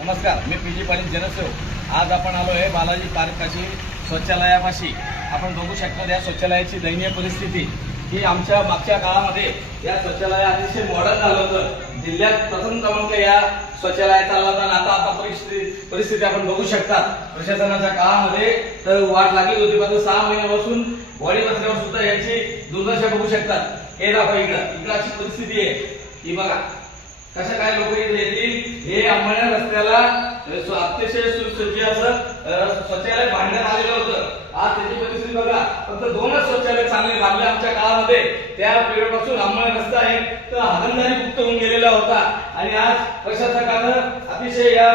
नमस्कार, मी पीजी पाटील जनसेवक। आज आपण आलो आहे बालाजी पार्कपाशी शौचालयापाशी। आपण बघू शकता या शौचालयाची दयनीय परिस्थिती की आमच्या मागच्या काळामध्ये या शौचालय अतिशय मॉडर्न झालं होतं। जिल्ह्यात प्रथम क्रमांक या शौचालय चालला होता। आता परिस्थिती आपण बघू शकता। प्रशासनाच्या काळामध्ये तर वाट लागली होती, पण 6 महिन्यापासून वाडी बसल्यावर सुद्धा याची दुर्दशा बघू शकतात। हे दाखवा, इकडं अशी परिस्थिती आहे की बघा कशा काय लोक इथे येतील। हे आंबण्या रस्त्याला अतिशय सुसज्ज असं शौचालय बांधण्यात आलेलं होतं। आज त्याची परिस्थिती बघा, फक्त 2च शौचालय चांगले बांधले आमच्या काळामध्ये। त्या पिरियडपासून आंबण्या रस्ता आहे तर हागणदारी मुक्त होऊन गेलेला होता। आणि आज प्रशासकानं अतिशय या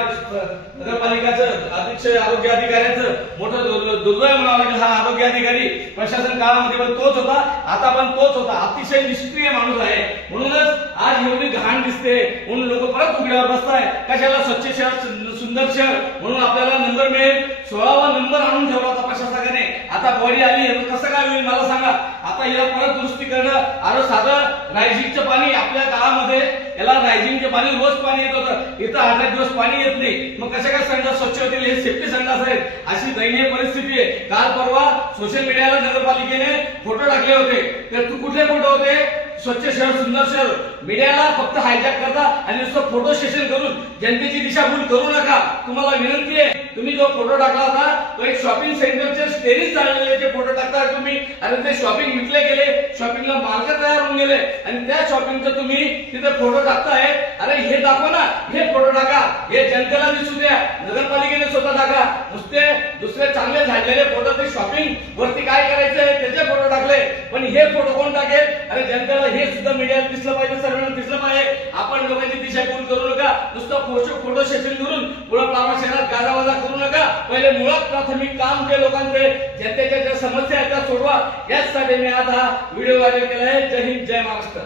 नगरपालिकाचं अतिशय आरोग्य अधिकाऱ्याचं मोठं दुर्दैव म्हणावं लागेल। हा आरोग्य अधिकारी प्रशासन काळामध्ये पण तोच होता, आता पण तोच होता। अतिशय निष्क्रिय माणूस आहे, म्हणूनच आज एवढी घाण दिसते। म्हणून लोक परत उघड्यावर बसताय, कशाला स्वच्छ शहर सुंदर शहर म्हणून आपल्याला नंबर मिळेल। 16वा नंबर आणून ठेवला होता प्रशासकाने। आता बॉडी आली कसं काय होईल मला सांगा। आता याला परत दुरुस्ती करणं, अरे साधं रायझिंगचं पाणी आपल्या गावामध्ये याला रायझिंगचे पाणी रोज पाणी येत होतं, इथं 8 दिवस पाणी येत नाही। मग कशा काय संडास स्वच्छ होतील? हे सेफ्टी संडास आहेत। अशी दयनीय परिस्थिती आहे। काल परवा सोशल मीडियाला नगरपालिकेने फोटो टाकले होते, तर तू कुठले फोटो होते? स्वच्छ शहर सुंदर शहर मीडियाला फक्त हायजॅक करता आणि नुसतं फोटो सेशन करून जनतेची दिशाभूल करू नका। तुम्हाला विनंती आहे, तुम्ही जो फोटो टाकला होता तो एक शॉपिंग सेंटरचे टेरिस झालेले जे फोटो टाकताय तुम्ही, आणि ते शॉपिंग विकले गेले, शॉपिंगला मार्ग तयार होऊन गेले आणि त्या शॉपिंगचं तुम्ही तिथे फोटो टाकताय। अरे हे दाखवा ना, हे फोटो टाका, हे जनतेला दिसू द्या, नगरपालिकेने स्वतः टाका। नुसते दुसरे चांगले झालेले फोटो ते शॉपिंग वरती काय करायचंय त्याचे फोटो टाकले, पण हे फोटो कोण टाकेल? अरे जनतेला हे सुद्धा मीडियात दिसलं पाहिजे, सर्वांना दिसलं पाहिजे। आपण लोकांची दिशाभूल करू नका, नुसतं फोटो सेशन करून मुळात आपल्या शहरात गाजावाजा करू नका। पहिले मुळात प्राथमिक काम जे लोकांचे जनतेच्या ज्या समस्या आहेत त्या सोडवा। याचसाठी मी आज हा व्हिडिओ व्हायरल केला आहे। जय हिंद, जय महाराष्ट्र।